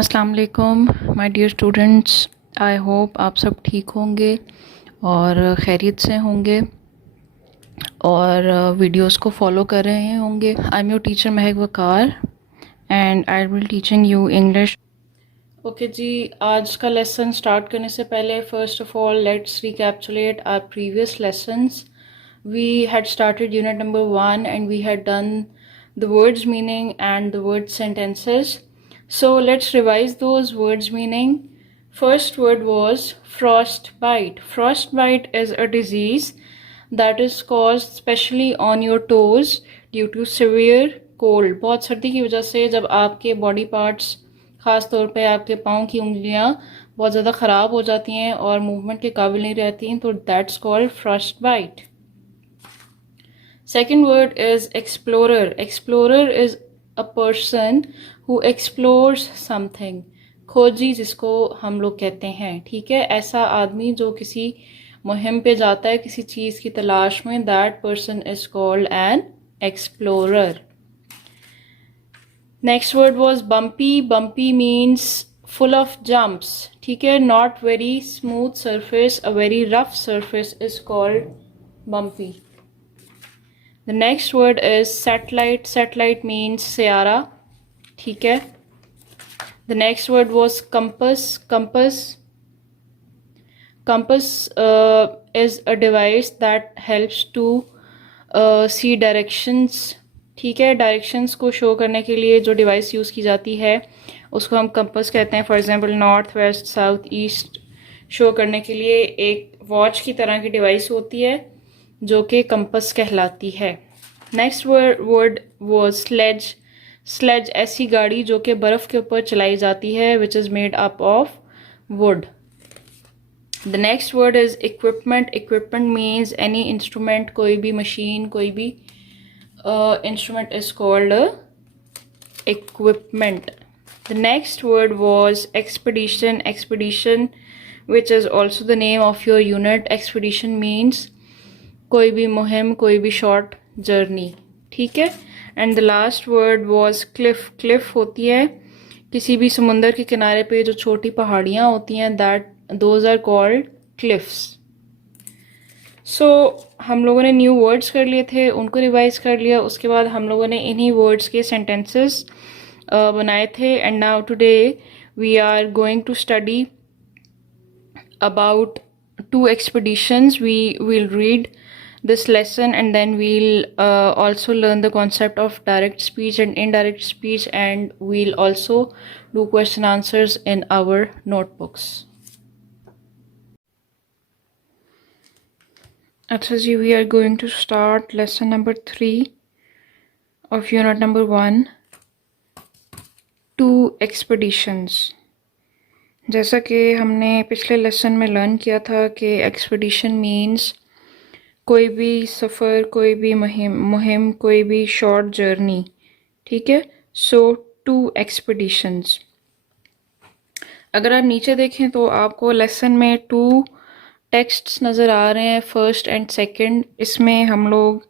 अस्सलाम वालेकुम my dear students. I hope आप सब ठीक होंगे और खैरियत से होंगे और वीडियोस को फॉलो कर रहे होंगे। I am your teacher Mahak Waqar and I will teaching you English. Okay जी, आज का लेसन स्टार्ट करने से पहले first of all let's recapitulate our previous lessons. We had started unit number 1 and we had done the words meaning and the word sentences. So let's revise those words meaning. First word was frostbite. Frostbite is a disease that is caused especially on your toes due to severe cold. बहुत सर्दी की वजह से जब आपके body parts ख़ास तौर पे आपके पाँव की उंगलियां बहुत ज़्यादा ख़राब हो जाती हैं और मूवमेंट के काबिल नहीं रहती हैं, तो that's called frostbite. Second word is explorer. Explorer is a person who explores something. खोजी जिसको हम लोग कहते हैं, ठीक है, ऐसा आदमी जो किसी मुहिम पे जाता है किसी चीज़ की तलाश में, that person is called an explorer. Next word was bumpy. Bumpy means full of jumps, ठीक है, not very smooth surface, a very rough surface is called bumpy. The next word is satellite. Satellite means सयारा, ठीक है. The next word was compass. Compass is a device that helps to see directions, ठीक है. Directions को show करने के लिए जो डिवाइस यूज़ की जाती है उसको हम कंपस कहते हैं. For example north west south east show करने के लिए एक वॉच की तरह की डिवाइस होती है जो कि कंपस कहलाती है. नेक्स्ट वर्ड वो स्लेज. स्लेज ऐसी गाड़ी जो कि बर्फ़ के ऊपर चलाई जाती है, which is made up of would. The next word is equipment. Equipment means any instrument, कोई भी मशीन, कोई भी instrument is called equipment. The next word was expedition. Expedition which is also the name of your unit. Expedition means कोई भी मुहिम, कोई भी short journey, ठीक है. And the last word was Cliff. Cliff होती है किसी भी समुंदर के किनारे पे जो छोटी पहाड़ियाँ होती हैं, that those are called cliffs. So हम लोगों ने न्यू वर्ड्स कर लिए थे, उनको रिवाइज कर लिया. उसके बाद हम लोगों ने इन्हीं वर्ड्स के सेंटेंसेस बनाए थे. And now today we are going to study about 2 expeditions. We will read this lesson and then we'll also learn the concept of direct speech and indirect speech, and we'll also do question answers in our notebooks. अच्छा जी, we are going to start lesson number 3 of unit number 1, 2 expeditions. जैसा कि हमने पिछले lesson में learn किया था कि expedition means कोई भी सफ़र, कोई भी मुहिम, कोई भी शॉर्ट जर्नी, ठीक है. सो 2 एक्सपीडिशंस. अगर आप नीचे देखें तो आपको लेसन में 2 टेक्स्ट्स नज़र आ रहे हैं, फर्स्ट एंड सेकंड. इसमें हम लोग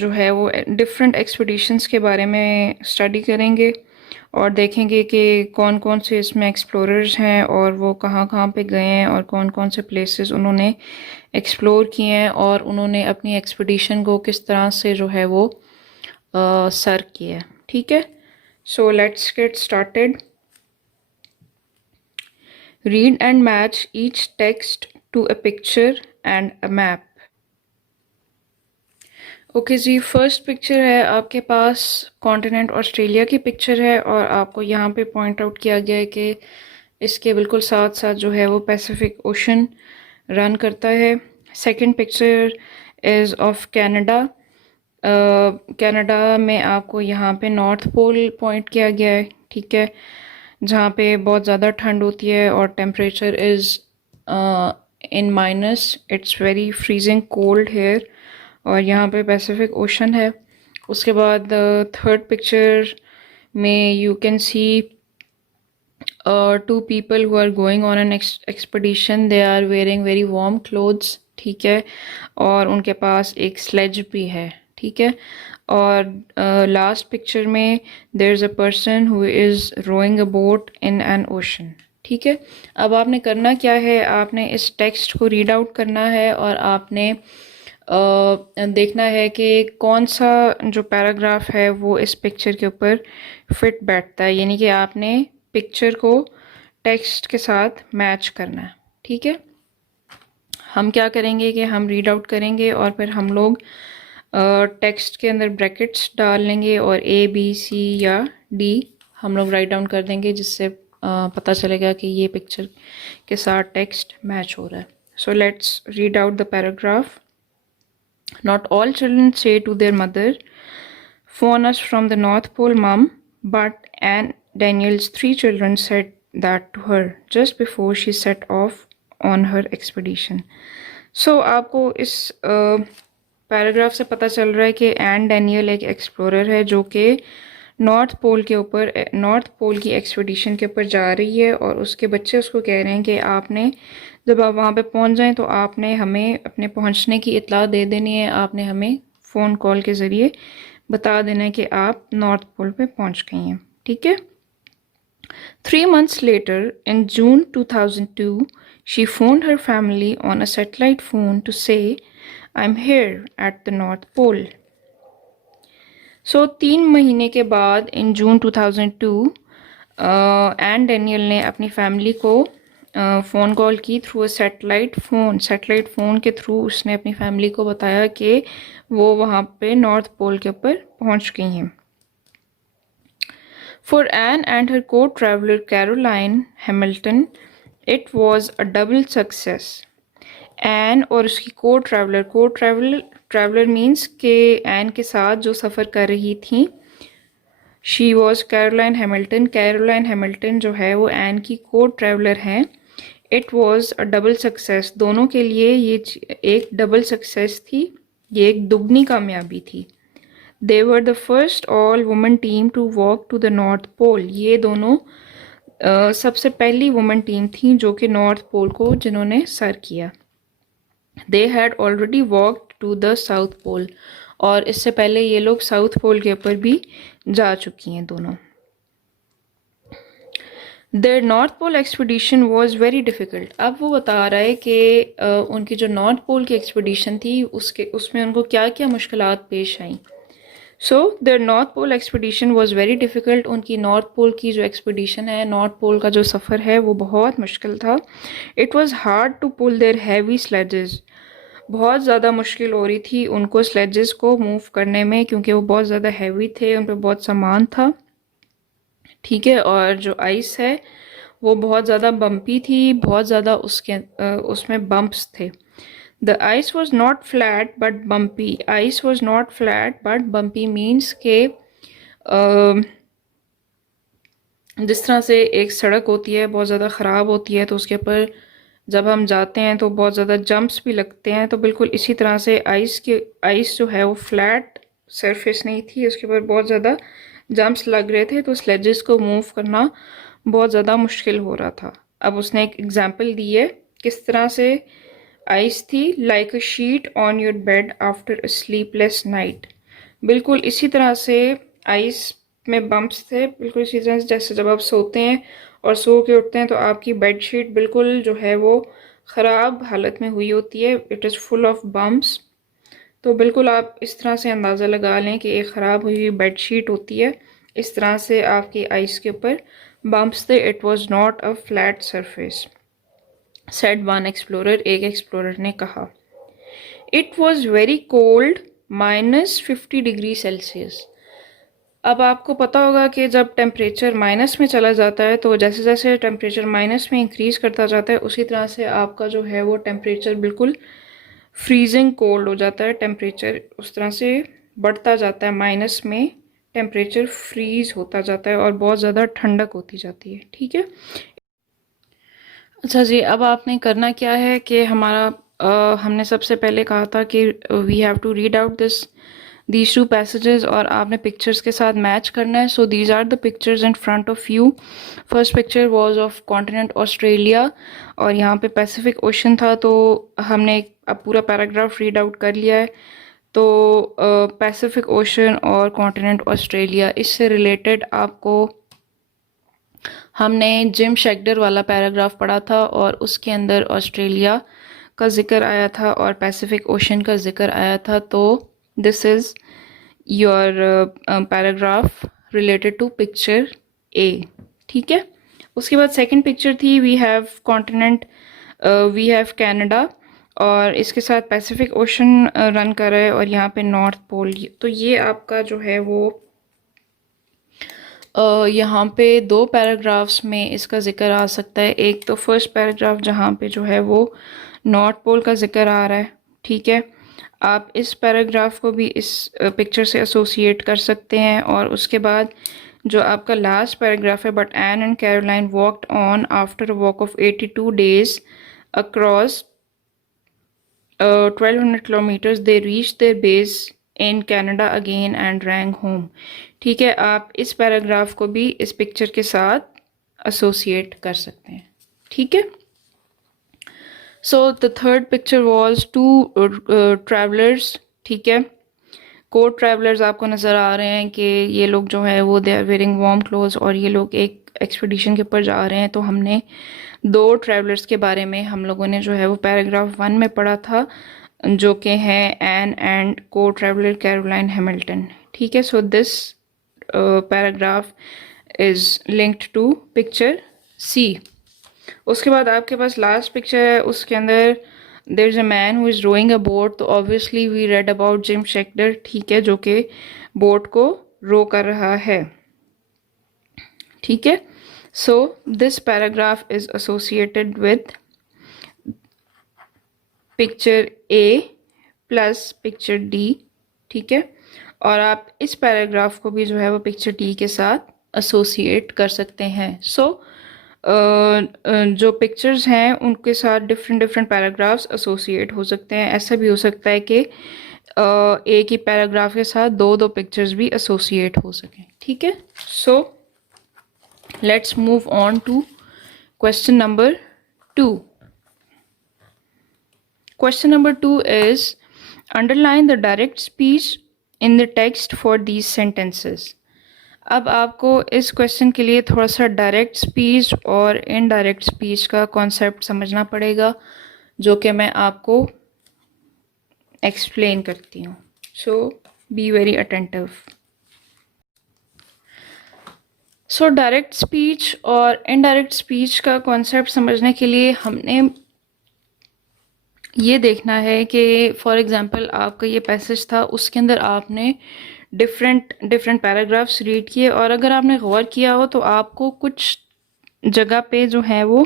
जो है वो डिफरेंट एक्सपीडिशंस के बारे में स्टडी करेंगे और देखेंगे कि कौन कौन से इसमें एक्सप्लोरर्स हैं और वो कहाँ कहाँ पे गए हैं और कौन कौन से प्लेसेस उन्होंने एक्सप्लोर किए हैं और उन्होंने अपनी एक्सपीडिशन को किस तरह से जो है वो सर किया, ठीक है. So let's get started. Read and match each text to a picture and a map. Okay जी, फर्स्ट पिक्चर है आपके पास कॉन्टिनेंट ऑस्ट्रेलिया की पिक्चर है और आपको यहाँ पे पॉइंट आउट किया गया है कि इसके बिल्कुल साथ साथ जो है वो पैसिफिक ओशन रन करता है. Second picture is of Canada. Canada में आपको यहाँ पे नॉर्थ पोल पॉइंट किया गया है, ठीक है, जहाँ पे बहुत ज़्यादा ठंड होती है और temperature is in minus. It's very freezing cold here और यहाँ पे पैसिफिक ओशन है. उसके बाद थर्ड पिक्चर में you can see 2 people who are going on an expedition. they are wearing very warm clothes, ठीक है, और उनके पास एक स्लेज भी है, ठीक है. और लास्ट पिक्चर में there is a person who is rowing a boat in an ocean. ठीक है, अब आपने करना क्या है, आपने इस टेक्स्ट को रीड आउट करना है और आपने देखना है कि कौन सा जो पैराग्राफ है वो इस पिक्चर के ऊपर फिट बैठता है, यानी कि आपने पिक्चर को टेक्स्ट के साथ मैच करना है। ठीक है, हम क्या करेंगे कि हम रीड आउट करेंगे और फिर हम लोग टेक्स्ट के अंदर ब्रैकेट्स डाल लेंगे और ए बी सी या डी हम लोग राइट डाउन कर देंगे, जिससे पता चलेगा कि ये पिक्चर के साथ टेक्स्ट मैच हो रहा है। So let's read out the paragraph. Not all children say to their mother, "Phone us from the North Pole, Mum," but Anne Daniel's 3 children said that to her just before she set off on her expedition. So आपको इस paragraph से पता चल रहा है कि N Daniel एक explorer है जो कि नॉर्थ पोल के ऊपर, नॉर्थ पोल की एक्सपीडिशन के ऊपर जा रही है और उसके बच्चे उसको कह रहे हैं कि आपने जब आप वहाँ पे पहुँच जाएं तो आपने हमें अपने पहुँचने की इत्तला दे देनी है, आपने हमें फ़ोन कॉल के ज़रिए बता देना है कि आप नॉर्थ पोल पे पहुँच गई हैं। ठीक है। 3 months later, in June 2002, she phoned her family on a satellite phone to say, "I'm here at the North Pole." So 3 महीने के बाद इन जून 2002 एन डैनियल ने अपनी फैमिली को फ़ोन कॉल की थ्रू अ सैटेलाइट फ़ोन के थ्रू उसने अपनी फैमिली को बताया कि वो वहाँ पे नॉर्थ पोल के ऊपर पहुँच गई हैं। For Anne and her co-traveler Caroline Hamilton, it was a double success. Ann और उसकी ट्रैवलर मीन्स के एन के साथ जो सफ़र कर रही थी, शी वॉज कैरोलाइन हैमिल्टन जो है वो एन की को ट्रैवलर हैं। It was a double success, दोनों के लिए ये एक डबल सक्सेस थी, ये एक दुगनी कामयाबी थी। They were the first all women team to walk to the North Pole, ये दोनों सबसे पहली वुमेन टीम थी जो कि नॉर्थ पोल को जिन्होंने सर किया। They had already walked to the South Pole, और इससे पहले ये लोग साउथ पोल के ऊपर भी जा चुकी हैं दोनों। Their North Pole expedition was very difficult, अब वो बता रहा है कि उनकी जो नॉर्थ पोल की एक्सपीडिशन थी उसमें उनको क्या क्या मुश्किलात पेश आईं। So their North Pole expedition was very difficult, उनकी नॉर्थ पोल की जो एक्सपीडिशन है, नॉर्थ पोल का जो सफ़र है वो बहुत मुश्किल था। It was hard to pull their heavy sledges, बहुत ज़्यादा मुश्किल हो रही थी उनको स्लेजेस को मूव करने में, क्योंकि वो बहुत ज़्यादा हैवी थे, उन पर बहुत सामान था। ठीक है, और जो आइस है वो बहुत ज़्यादा बम्पी थी, बहुत ज़्यादा उसमें बम्प्स थे। The ice was not flat but bumpy, ice was not flat but bumpy means के जिस तरह से एक सड़क होती है बहुत ज़्यादा ख़राब होती है तो उसके ऊपर जब हम जाते हैं तो बहुत ज़्यादा जंप्स भी लगते हैं, तो बिल्कुल इसी तरह से आइस जो है वो फ्लैट सरफेस नहीं थी, उसके ऊपर बहुत ज़्यादा जंप्स लग रहे थे, तो स्लेजेस को मूव करना बहुत ज़्यादा मुश्किल हो रहा था। अब उसने एक एग्जांपल दी है किस तरह से आइस थी, like a sheet on your bed after a sleepless night, बिल्कुल इसी तरह से आइस में बम्प्स थे, बिल्कुल इसी तरह से जैसे जब आप सोते हैं और सो के उठते हैं तो आपकी बेडशीट बिल्कुल जो है वो ख़राब हालत में हुई होती है, it is full of bumps. तो बिल्कुल आप इस तरह से अंदाज़ा लगा लें कि एक ख़राब हुई हुई बेडशीट होती है, इस तरह से आपकी आइस के ऊपर बम्प्स थे। It was not a flat surface, said one explorer, एक एक्सप्लोरर ने कहा। It was very cold, -50 degree Celsius. अब आपको पता होगा कि जब टेम्परेचर माइनस में चला जाता है तो जैसे जैसे टेम्परेचर माइनस में इंक्रीज़ करता जाता है उसी तरह से आपका जो है वो टेम्परेचर बिल्कुल फ्रीजिंग कोल्ड हो जाता है, टेम्परेचर उस तरह से बढ़ता जाता है, माइनस में टेम्परेचर फ्रीज होता जाता है और बहुत ज़्यादा ठंडक होती जाती है। ठीक है, अच्छा जी, अब आपने करना क्या है कि हमने सबसे पहले कहा था कि we have to read out these two passages और आपने पिक्चर्स के साथ मैच करना है। So these are the pictures in front of you. First picture was of continent Australia और यहाँ पे पैसिफिक ओशन था, तो हमने अब पूरा पैराग्राफ रीड आउट कर लिया है। तो पैसिफिक ओशन और कॉन्टिनेंट ऑस्ट्रेलिया, इससे रिलेटेड आपको हमने जिम शेगडर वाला पैराग्राफ पढ़ा था और उसके अंदर ऑस्ट्रेलिया का जिक्र आया था और पैसिफिक ओशन का जिक्र आया था। तो this is your paragraph related to picture A. ठीक है, उसके बाद सेकंड पिक्चर थी we have continent, we have Canada, और इसके साथ पैसिफिक ओशन रन कर रहा है और यहाँ पे नॉर्थ पोल। तो ये आपका जो है वो यहाँ पे दो पैराग्राफ्स में इसका ज़िक्र आ सकता है। एक तो फर्स्ट पैराग्राफ जहाँ पे जो है वो नॉर्थ पोल का ज़िक्र आ रहा है। ठीक है, आप इस पैराग्राफ को भी इस पिक्चर से एसोसिएट कर सकते हैं। और उसके बाद जो आपका लास्ट पैराग्राफ है, but Ann and Caroline walked on after a walk of 82 days across 1200 kilometers, they reached their base in Canada again and rang home। ठीक है, आप इस पैराग्राफ को भी इस पिक्चर के साथ एसोसिएट कर सकते हैं। ठीक है, so the third picture was two travellers. ठीक है, को ट्रैवलर्स आपको नज़र आ रहे हैं कि ये लोग जो है वो they are wearing warm clothes और ये लोग एक एक्सपीडिशन के ऊपर जा रहे हैं। तो हमने दो ट्रैवलर्स के बारे में हम लोगों ने जो है वो पैराग्राफ 1 में पढ़ा था, जो कि हैं एन एंड को ट्रैवलर कैरोलाइन हैमिल्टन। ठीक है, so this paragraph is linked to picture C. उसके बाद आपके पास लास्ट पिक्चर है, उसके अंदर there is a man who is rowing a boat. तो obviously we read about Jim Shekhdar. ठीक है, जो कि बोट को रो कर रहा है। ठीक है, so this paragraph is associated with picture A plus picture D. ठीक है, और आप इस पैराग्राफ को भी जो है वो पिक्चर डी के साथ एसोसिएट कर सकते हैं। सो जो पिक्चर्स हैं उनके साथ डिफरेंट डिफरेंट पैराग्राफ्स एसोसिएट हो सकते हैं। ऐसा भी हो सकता है कि एक ही पैराग्राफ के साथ दो दो पिक्चर्स भी एसोसिएट हो सकें। ठीक है, so let's move on to question number 2। Question number 2 is underline the direct speech in the text for these sentences। अब आपको इस क्वेश्चन के लिए थोड़ा सा डायरेक्ट स्पीच और इनडायरेक्ट स्पीच का कॉन्सेप्ट समझना पड़ेगा, जो कि मैं आपको एक्सप्लेन करती हूँ। So be very attentive. So direct speech और इनडायरेक्ट स्पीच का कॉन्सेप्ट समझने के लिए हमने ये देखना है कि फॉर एग्ज़ाम्पल आपका ये पैसेज था, उसके अंदर आपने डिफरेंट पैराग्राफ्स रीड किए और अगर आपने गौर किया हो तो आपको कुछ जगह पे जो है वो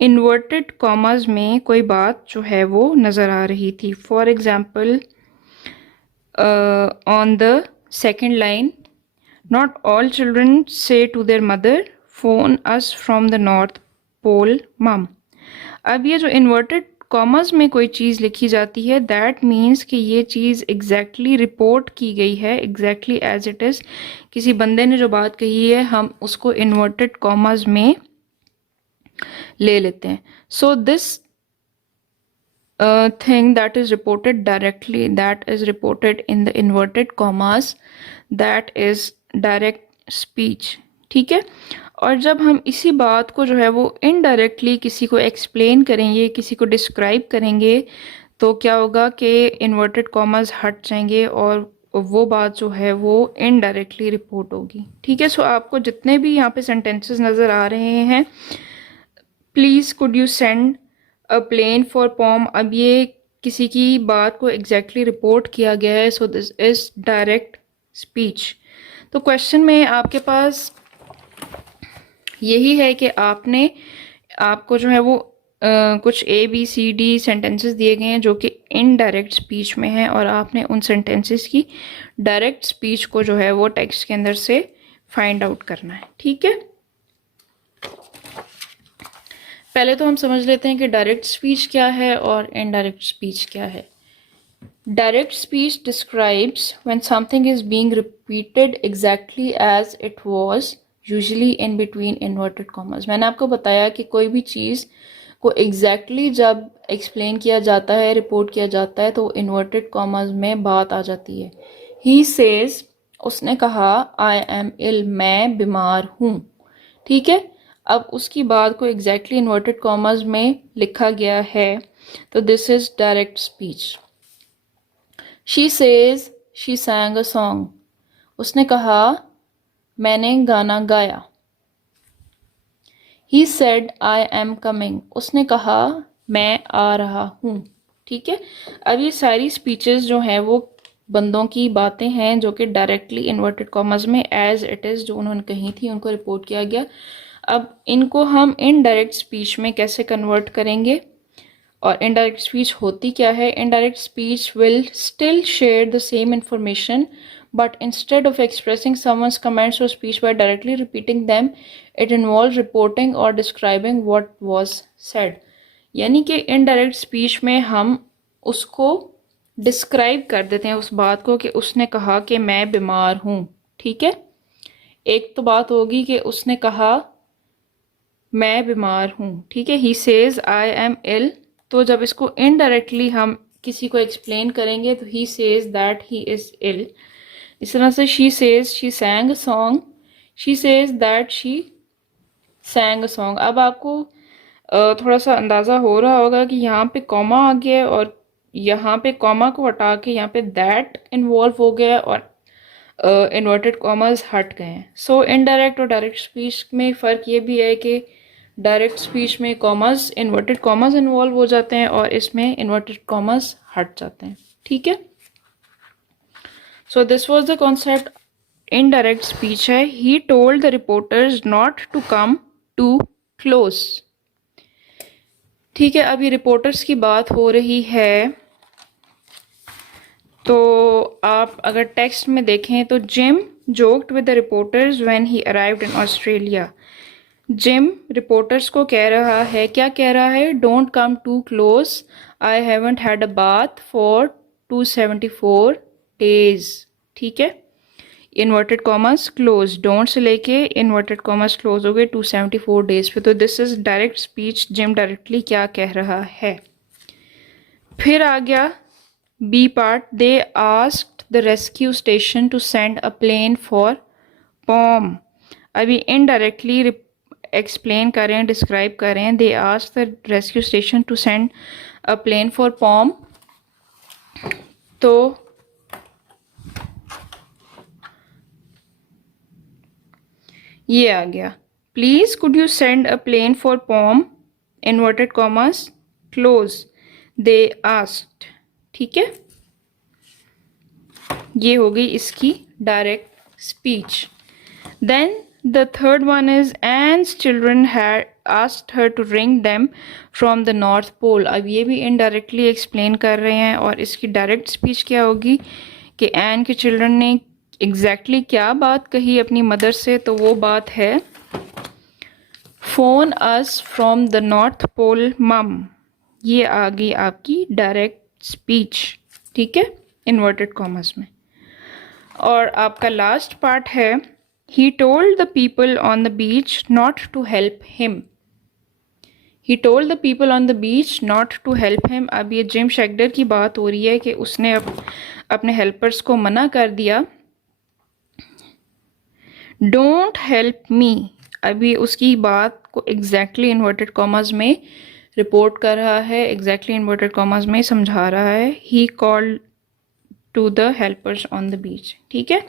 इन्वर्टेड कॉमास में कोई बात जो है वो नज़र आ रही थी। For example on the second line, not all children said to their mother phone us from the North Pole mum. अब ये जो इन्वर्टेड कॉमर्स में कोई चीज़ लिखी जाती है, दैट मीन्स कि ये चीज़ एग्जैक्टली रिपोर्ट की गई है, एग्जैक्टली एज इट इज़। किसी बंदे ने जो बात कही है हम उसको इन्वर्टेड कॉमर्स में ले लेते हैं। So this thing that is reported directly, that is reported in the inverted commas, that is direct speech। ठीक है, और जब हम इसी बात को जो है वो इनडायरेक्टली किसी को एक्सप्लेन करेंगे, किसी को डिस्क्राइब करेंगे, तो क्या होगा कि इन्वर्टेड कॉमास हट जाएंगे और वो बात जो है वो इनडायरेक्टली रिपोर्ट होगी। ठीक है, सो आपको जितने भी यहाँ पे सेंटेंसेस नज़र आ रहे हैं, please could you send a plane for Pom. अब ये किसी की बात को एग्जैक्टली रिपोर्ट किया गया है, so this is direct speech. तो क्वेश्चन में आपके पास यही है कि आपको जो है वो कुछ ABCD सेंटेंसेस दिए गए हैं जो कि इनडायरेक्ट स्पीच में हैं और आपने उन सेंटेंसेस की डायरेक्ट स्पीच को जो है वो टेक्स्ट के अंदर से फाइंड आउट करना है। ठीक है, पहले तो हम समझ लेते हैं कि डायरेक्ट स्पीच क्या है और इनडायरेक्ट स्पीच क्या है। Direct speech describes when something is being repeated exactly as it was, usually in between inverted commas. मैंने आपको बताया कि कोई भी चीज़ को एग्जैक्टली जब एक्सप्लेन किया जाता है, रिपोर्ट किया जाता है, तो इन्वर्टेड कॉमर्स में बात आ जाती है। ही सेज, उसने कहा, आई एम इल, मैं बीमार हूँ। ठीक है, अब उसकी बात को एग्जैक्टली इन्वर्टेड कॉमर्स में लिखा गया है, तो this is direct speech. She says she sang a song, उसने कहा मैंने गाना गाया। He said I am coming, उसने कहा मैं आ रहा हूँ। ठीक है, अब ये सारी स्पीचेस जो हैं वो बंदों की बातें हैं जो कि डायरेक्टली इन्वर्टेड कॉमर्स में एज इट इज़ जो उन्होंने कही थी उनको रिपोर्ट किया गया। अब इनको हम इनडायरेक्ट स्पीच में कैसे कन्वर्ट करेंगे, और इनडायरेक्ट स्पीच होती क्या है? Indirect speech will still share the same information, but instead of expressing someone's comments or speech by directly repeating them, it involves reporting or describing what was said. यानी कि indirect speech में हम उसको describe कर देते हैं उस बात को कि उसने कहा कि मैं बीमार हूँ। ठीक है, एक तो बात होगी कि उसने कहा मैं बीमार हूँ। ठीक है, ही सेज आई एम इल, तो जब इसको इनडायरेक्टली हम किसी को एक्सप्लेन करेंगे तो he says that he is ill. इस तरह से she says she sang a song, she says that she sang a song. अब आपको थोड़ा सा अंदाज़ा हो रहा होगा कि यहाँ पे कॉमा आ गया और यहाँ पे कॉमा को हटा के यहाँ पे दैट इन्वॉल्व हो गया और इन्वर्टेड कॉमर्स हट गए हैं। सो इनडायरेक्ट और डायरेक्ट स्पीच में फ़र्क ये भी है कि डायरेक्ट स्पीच में कॉमर्स, इन्वर्टेड कॉमर्स इन्वॉल्व हो जाते हैं और इसमें इन्वर्टेड कॉमर्स हट जाते हैं। ठीक है, so this was the concept indirect speech है। he told the reporters not to come too close। ठीक है, अभी रिपोर्टर्स की बात हो रही है, तो आप अगर टेक्स्ट में देखें तो Jim joked with the reporters when he arrived in Australia. Jim reporters को कह रहा है, क्या कह रहा है? Don't come too close, I haven't had a bath for 274 days. ठीक है, inverted commas close, don't say लेके इन्वर्टेड कॉमर्स क्लोज हो गए 274 डेज पे। तो this is direct speech, Jim directly क्या कह रहा है। फिर आ गया B part, they asked the rescue station to send a plane for Pom. अभी इनडायरेक्टली एक्सप्लेन कर रहे हैं, डिस्क्राइब कर रहे हैं, they asked the rescue station to send a plane for Pom. तो ये आ गया, please could you send a plane for Pom, inverted commas close, they asked. ठीक है, ये हो गई इसकी direct speech. Then the third one is Ann's children had asked her to ring them from the North Pole. अब ये भी indirectly explain कर रहे हैं और इसकी डायरेक्ट स्पीच क्या होगी कि एन के चिल्ड्रन ने एग्जैक्टली क्या बात कही अपनी मदर से, तो वो बात है phone us from the North Pole mum. ये आ गई आपकी डायरेक्ट स्पीच। ठीक है, इन्वर्टेड कॉमर्स में। और आपका लास्ट पार्ट है, he told the people on the beach not to help him. He told the people on the beach not to help him. अब ये जिम शेगडर की बात हो रही है कि उसने अपने हेल्पर्स को मना कर दिया, डोंट हेल्प मी। अभी उसकी बात को एग्जैक्टली इन्वर्टेड कॉमर्स में रिपोर्ट कर रहा है, एग्जैक्टली इन्वर्टेड कॉमर्स में समझा रहा है, he called to the helpers on the beach. ठीक है,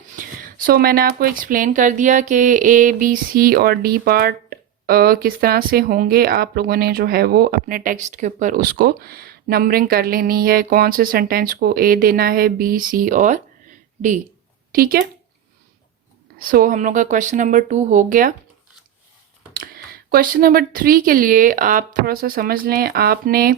सो मैंने आपको एक्सप्लेन कर दिया कि ए बी सी और डी पार्ट किस तरह से होंगे। आप लोगों ने जो है वो अपने टेक्स्ट के ऊपर उसको नंबरिंग कर लेनी है, कौन से सेंटेंस को ए देना है, बी, सी और डी। ठीक है, सो हम लोग का क्वेश्चन नंबर 2 हो गया। क्वेश्चन नंबर 3 के लिए आप थोड़ा सा समझ लें, आपने